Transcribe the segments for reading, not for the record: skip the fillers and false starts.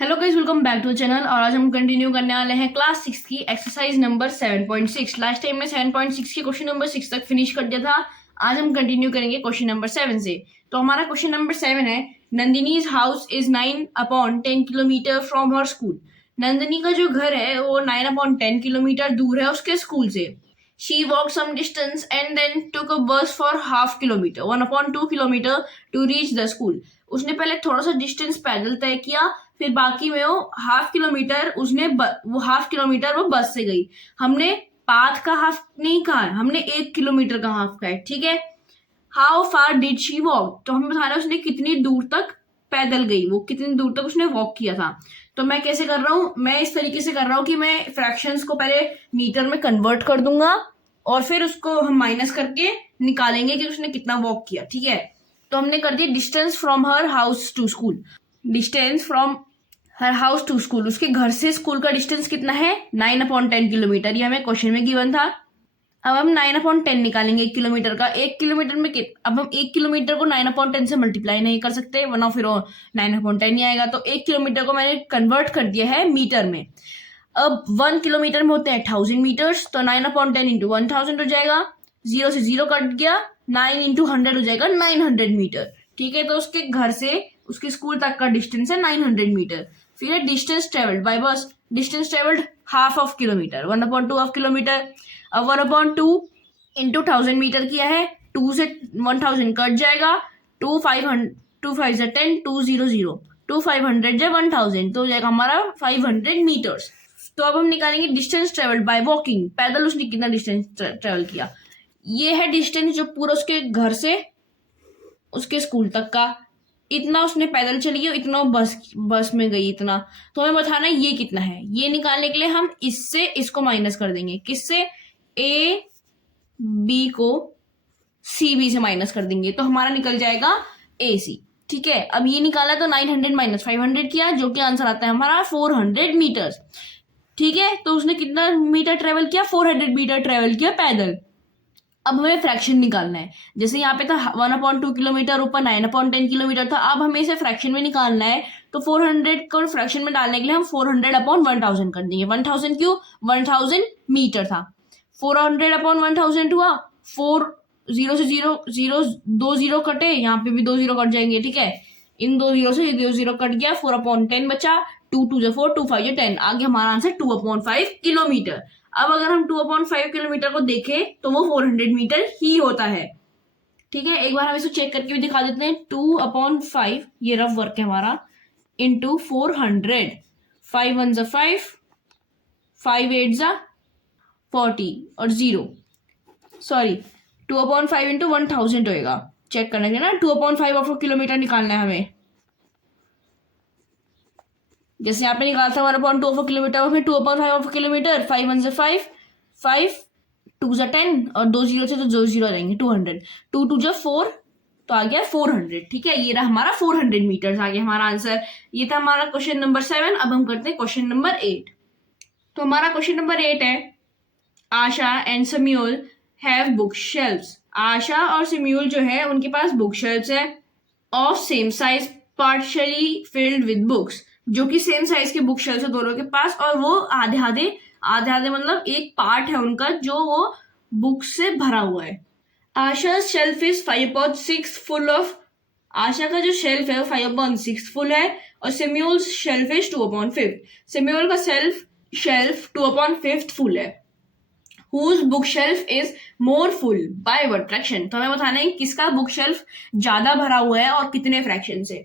Hello guys, welcome back to channel. और आज हम कंटिन्यू करने वाले हैं क्लास 6 की एक्सरसाइज नंबर 7.6। लास्ट टाइम में 7.6 के क्वेश्चन नंबर 6 तक फिनिश कर दिया था। आज हम कंटिन्यू करेंगे क्वेश्चन नंबर 7 से। तो हमारा क्वेश्चन नंबर 7 है, Nandini's house is 9/10 kilometre from her school. Nandini का जो घर है वो 9/10 किलोमीटर दूर है उसके स्कूल से। She walked some distance and then took a bus for half kilometer, 1/2 kilometer to reach the school. उसने पहले थोड़ा सा डिस्टेंस पैदल तय किया, फिर बाकी में वो हाफ किलोमीटर वो हाफ किलोमीटर वो बस से गई। हमने पाथ का हाफ नहीं कहा है, हमने 1 किलोमीटर का हाफ कहा है, ठीक है। How far did she walk, तो हमें बताना है उसने कितनी दूर तक पैदल गई, वो कितनी दूर तक उसने वॉक किया था। तो मैं कैसे कर रहा हूँ, मैं इस तरीके से कर रहा हूँ कि मैं फ्रैक्शंस को पहले मीटर में कन्वर्ट कर दूंगा और फिर उसको हम माइनस करके निकालेंगे कि उसने कितना वॉक किया, ठीक है। तो हमने कर दिया distance from her house to school. Distance from her house to school, उसके घर से स्कूल का डिस्टेंस कितना है 9/10 किलोमीटर, ये हमें क्वेश्चन में गिवन था। अब हम 9/10 निकालेंगे 1 किलोमीटर का। 1 किलोमीटर में अब हम 1 किलोमीटर को 9/10 से मल्टीप्लाई नहीं कर सकते वरना फिर 9/10 ही आएगा। तो 1 किलोमीटर को मैंने कन्वर्ट कर दिया है मीटर में। अब 1 किलोमीटर में होते हैं 1000 मीटर्स, तो 9/10 इंटू 1000 हो जाएगा। 0 से 0 कट गया, 9 इंटू 100 हो जाएगा 900 मीटर, ठीक है। तो उसके घर से उसके स्कूल तक का डिस्टेंस है 900 मीटर। फिर है डिस्टेंस ट्रेवल्ड बाय बस। Distance travelled half of kilometre, 1/2 of kilometre. अब 1/2 इंटू 1000 मीटर किया है, 2 से 1000 कट जाएगा, 2 500 2 5 10 2 0 0 2 500 जो 1000, तो हो जाएगा हमारा 500 मीटर्स। तो अब हम निकालेंगे डिस्टेंस ट्रेवल्ड बाय वॉकिंग। पैदल उसने कितना डिस्टेंस ट्रेवल किया, ये है डिस्टेंस जो पूरा उसके घर से उसके स्कूल तक का। इतना उसने पैदल चली है, इतना बस में गई, इतना। तो हमें बताना है ये कितना है। ये निकालने के लिए हम इससे इसको माइनस कर देंगे। किससे? ए बी को सी बी से माइनस कर देंगे, तो हमारा निकल जाएगा ए सी, ठीक है। अब ये निकाला तो 900 माइनस 500 किया, जो कि आंसर आता है हमारा 400 मीटर्स, ठीक है। तो उसने कितना मीटर ट्रेवल किया? 400 मीटर ट्रेवल किया पैदल। अब हमें फ्रैक्शन निकालना है। जैसे यहाँ पे था 1/2 किलोमीटर, ऊपर 9/10 किलोमीटर था। अब हमें इसे फ्रैक्शन में निकालना है, तो 400 को फ्रैक्शन में डालने के लिए हम 400/1000 कर देंगे। 1000 क्यों? 1000 मीटर था। 400/1000 हुआ, 4 0 से 0 0 2 0 कटे, यहाँ पे भी 2 0 कट जाएंगे, ठीक है। इन 2 0 से 2 0 कट गया, 4/10 बचा, 2 2 4 2 5 10, आगे हमारा आंसर 2/5 किलोमीटर। अब अगर हम 2/5 किलोमीटर को देखें तो वो 400 मीटर ही होता है, ठीक है। एक बार हम इसको चेक करके भी दिखा देते हैं। 2/5, ये रफ वर्क है हमारा, इंटू 400, 5 1 5, 5 8 40 और 0, सॉरी 2/5 इंटू 1000 होएगा। चेक करना चाहिए ना, 2/5 ऑफ किलोमीटर निकालना है हमें। जैसे यहाँ पे निकाला था 1/2 ऑफ किलोमीटर, हमें 2/5 ऑफ किलोमीटर, 5 1 5, 5 2 10 और 2 0 थे तो 2 0 आ जाएंगे, 200, 2 2 4, तो आ गया 400, ठीक है। ये रहा हमारा 400 मीटर, आ गया हमारा आंसर। ये था हमारा क्वेश्चन नंबर 7। अब हम करते हैं क्वेश्चन नंबर 8। तो हमारा क्वेश्चन नंबर 8 है, आशा एंड सम्यूल हैव बुक शेल्फ्स। आशा और सम्यूल जो है उनके पास बुक शेल्फ्स है of same size partially filled with books, जो कि सेम साइज के बुक शेल्फ है दोनों के पास, और वो आधे आधे मतलब एक पार्ट है उनका जो वो बुक से भरा हुआ है। आशा शेल्फ इज 5/6 फुल ऑफ, आशा का जो शेल्फ है वो 5/6 फुल है, और सेम्यूल शेल्फ इज 2/5। सेम्यूल का शेल्फ 2/5 फुल है। Whose bookshelf is more full by what fraction? तो हमें बताना है किसका बुक शेल्फ ज्यादा भरा हुआ है और कितने फ्रैक्शन से।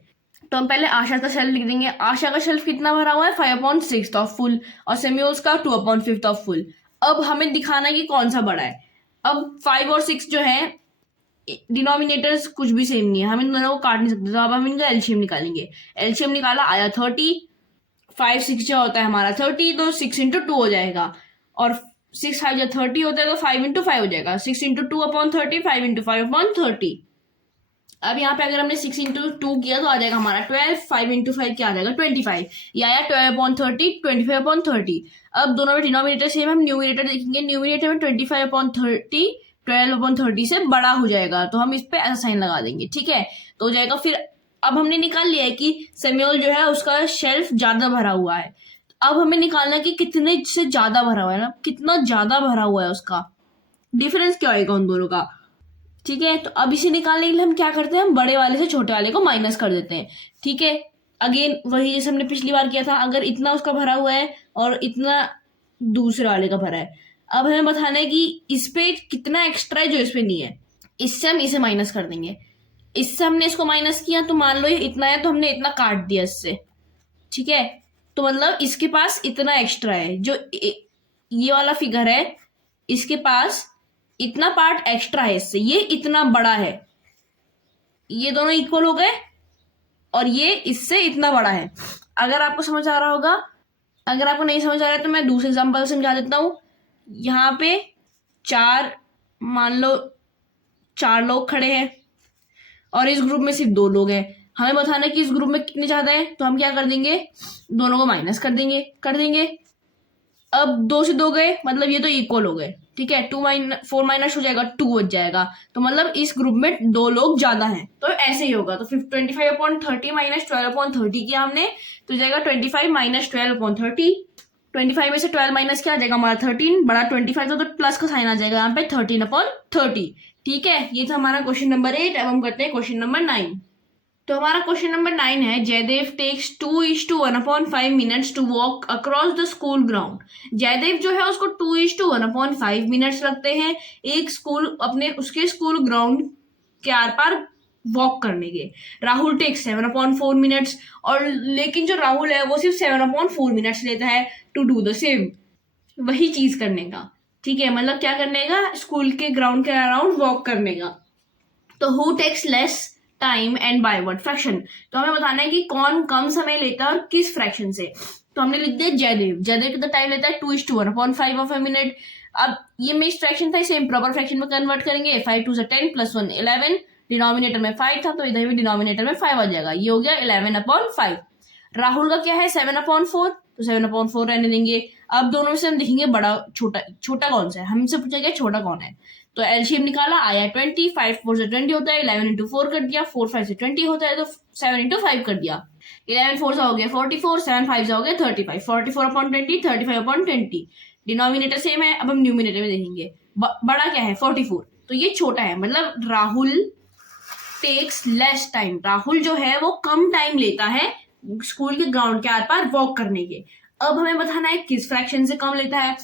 तो हम पहले आशा का शेल्फ लिख देंगे। आशा का शेल्फ कितना भरा हुआ है? 5/6 ऑफ फुल, और सेम्यूल्स का 2/5 ऑफ फुल। अब हमें दिखाना है कि कौन सा बड़ा है। अब 5 और 6 जो है डिनोमिनेटर्स कुछ भी सेम नहीं है, हम इन दोनों को काट नहीं सकते, तो अब हम इनका एलसीएम निकालेंगे। एलसीएम निकाला, आया 30। 5 6 जो होता है हमारा 30, तो 6 इंटू 2 हो जाएगा, और 6 5 जो 30 होता है, तो 5 इंटू 5 हो जाएगा। 6 इंटू 2/30, 5 इंटू 5/30। अब यहाँ पे अगर हमने 6 इंटू 2 किया तो आ जाएगा हमारा 12, 5 इंटू 5 क्या आ जाएगा 25, ये आया 12/30, 25/30। अब दोनों में डिनोमिनेटर सेम, हम न्यूमिनेटर देखेंगे। न्यूमिनेटर में 25/30 12/30 से बड़ा हो जाएगा, तो हम इस पे ऐसा साइन लगा देंगे, ठीक है। तो हो जाएगा फिर अब हमने निकाल लिया है कि सैमुअल जो है उसका शेल्फ ज्यादा भरा हुआ है। अब हमें निकालना है कि कितने से ज्यादा भरा हुआ है ना, कितना ज्यादा भरा हुआ है, उसका डिफरेंस क्या होगा उन दोनों का। ठीक है, तो अब इसे निकालने के लिए हम क्या करते हैं, हम बड़े वाले से छोटे वाले को माइनस कर देते हैं। ठीक है, अगेन वही जैसे हमने पिछली बार किया था, अगर इतना उसका भरा हुआ है और इतना दूसरे वाले का भरा है, अब हमें बताना है कि इस पे कितना एक्स्ट्रा है जो इस पे नहीं है। इससे हम इसे माइनस कर देंगे। इससे हमने इसको माइनस किया तो मान लो ये इतना है, तो हमने इतना काट दिया इससे। ठीक है, तो मतलब इसके पास इतना एक्स्ट्रा है, जो ये वाला फिगर है इसके पास इतना पार्ट एक्स्ट्रा है इससे, ये इतना बड़ा है, ये दोनों इक्वल हो गए और ये इससे इतना बड़ा है। अगर आपको समझ आ रहा होगा, अगर आपको नहीं समझ आ रहा है तो मैं दूसरे एग्जांपल समझा देता हूं। यहाँ पे मान लो 4 लोग खड़े हैं और इस ग्रुप में सिर्फ 2 लोग हैं। हमें बताना है कि इस ग्रुप में कितने ज्यादा है, तो हम क्या कर देंगे, दोनों को माइनस कर देंगे। अब 2 से 2 गए, मतलब ये तो इक्वल हो गए। ठीक है, 4 माइनस हो जाएगा, 2 बच जाएगा, तो मतलब इस ग्रुप में 2 लोग ज्यादा हैं, तो ऐसे ही होगा। तो 25/30 माइनस 12/30 किया हमने, तो जाएगा 25 माइनस 12/30। 25 में से 12 माइनस क्या आ जाएगा हमारा 13, बड़ा 25 था तो प्लस का साइन आ जाएगा यहाँ पे 13/30। ठीक है, ये था हमारा क्वेश्चन नंबर 8। अब हम करते हैं क्वेश्चन नंबर 9। तो हमारा क्वेश्चन नंबर 9 है, Jaidev takes 2:1/5 minutes to walk across the school ground. Jaidev जो है उसको 2:1/5 मिनट्स लगते हैं उसके स्कूल ग्राउंड के आर पार वॉक करने के। राहुल टेक्स 7/4 मिनट्स, और लेकिन जो राहुल है वो सिर्फ 7/4 मिनट्स लेता है टू डू द सेम, वही चीज करने का। ठीक है, मतलब क्या करने का, स्कूल के ग्राउंड के अराउंड वॉक करने का। तो who takes less time and by what fraction, तो हमें बताना है कि कौन कम समय लेता है और किस फ्रैक्शन से। तो हमने लिख दिया जयदेव कितना टाइम लेता है 2:1/5 ऑफ ए मिनट। अब ये मिक्स फ्रैक्शन था, सेम प्रॉपर फ्रैक्शन में कन्वर्ट करेंगे। 5 2 10 प्लस 1 11, डिनोमिनेटर में 5 था तो इधर भी डिनोमिनेटर में 5 आ जाएगा, ये हो गया 11/5। राहुल का क्या है 7/4, तो 7/4 रहने देंगे। अब दोनों से हम देखेंगे बड़ा छोटा कौन सा है, हमसे पूछा गया छोटा कौन है, तो एलसीएम निकाला, आया 20, 5 4 से 20 होता है, 11 into 4 कर दिया, 4 5 से 20 होता है तो 7 into 5 कर दिया, 11 4 से हो गया 44, 7 5 से हो गया 35, 44/20, 35/20। डिनोमिनेटर सेम है, अब हम न्यूमिनेटर में देखेंगे बड़ा क्या है 44, तो ये छोटा है, मतलब Rahul takes less time, Rahul जो है वो कम टाइम लेता है स्कूल के ग्राउंड के आर पार वॉक करने के। अब हमें बताना है किस फ्रैक्शन से कम लेता है,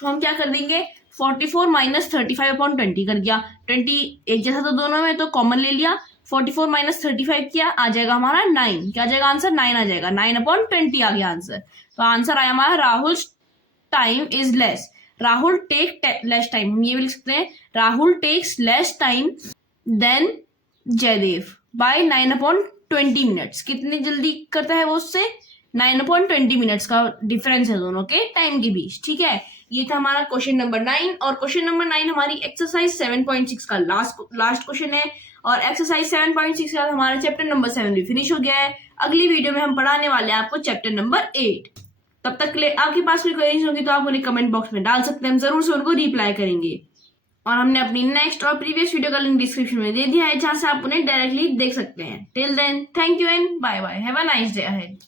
तो हम क्या कर देंगे 44 माइनस 35/20 कर दिया, 20 एक जैसा तो दोनों में, तो कॉमन ले लिया, 44 माइनस 35 किया, आ जाएगा हमारा 9, क्या आ जाएगा आंसर 9 आ जाएगा, 9/20 आ गया आंसर। तो आंसर आया हमारा Rahul time is less, Rahul take less time, हम ये भी लिख सकते हैं Rahul takes less time than Jaidev by 9/20 minutes, कितनी जल्दी करता है वो उससे, 9/20 मिनट्स का डिफरेंस है दोनों के टाइम के बीच। ठीक है, ये था हमारा क्वेश्चन नंबर 9, और क्वेश्चन नंबर 9 हमारी एक्सरसाइज 7.6 का लास्ट क्वेश्चन है, और एक्सरसाइज 7.6 के साथ हमारा चैप्टर नंबर 7 भी फिनिश हो गया है। अगली वीडियो में हम पढ़ाने वाले हैं आपको चैप्टर नंबर 8। तब तक के लिए आपके पास कोई क्वेरीज होगी तो आप उन्हें कमेंट बॉक्स में डाल सकते हैं, हम जरूर से उनको रिप्लाई करेंगे। और हमने अपनी नेक्स्ट और प्रीवियस वीडियो का लिंक डिस्क्रिप्शन में दे दिया है, जहां से आप उन्हें डायरेक्टली देख सकते हैं। Till then, thank you and bye bye, have a nice day ahead.